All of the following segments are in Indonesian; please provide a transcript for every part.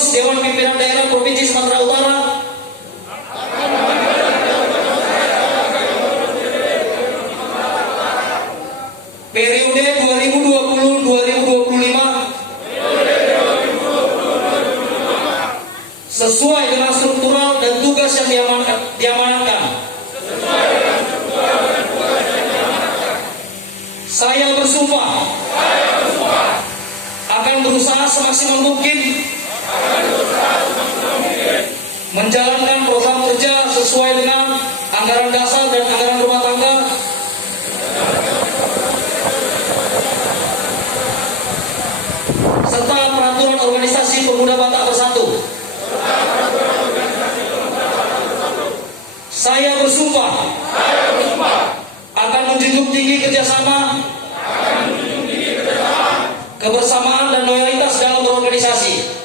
pengurus Dewan Pimpinan Daerah Provinsi Sumatera Utara periode 2020-2025 sesuai dengan struktural dan tugas yang diamanatkan. Saya bersumpah akan berusaha semaksimal mungkin menjalankan program kerja sesuai dengan anggaran dasar dan anggaran rumah tangga serta peraturan organisasi pemuda Batak Bersatu. Saya bersumpah akan menjunjung tinggi kerjasama, kebersamaan dan loyalitas dalam berorganisasi.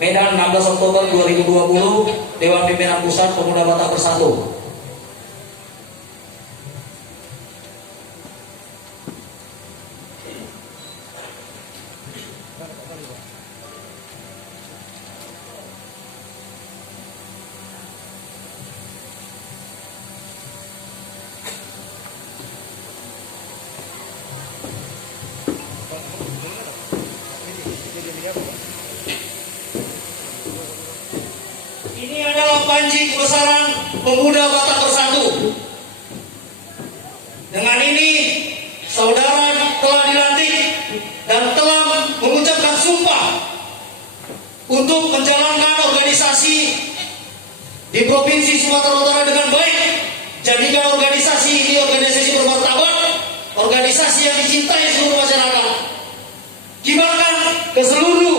Medan, 16 Oktober 2020, Dewan Pimpinan Pusat Pemuda Batak Bersatu. Ini adalah panji kebesaran Pemuda Batak Bersatu. Dengan ini, saudara telah dilantik dan telah mengucapkan sumpah untuk menjalankan organisasi di Provinsi Sumatera Utara dengan baik. Jadikan organisasi ini organisasi bermartabat, organisasi yang dicintai seluruh masyarakat. Kibarkan ke seluruh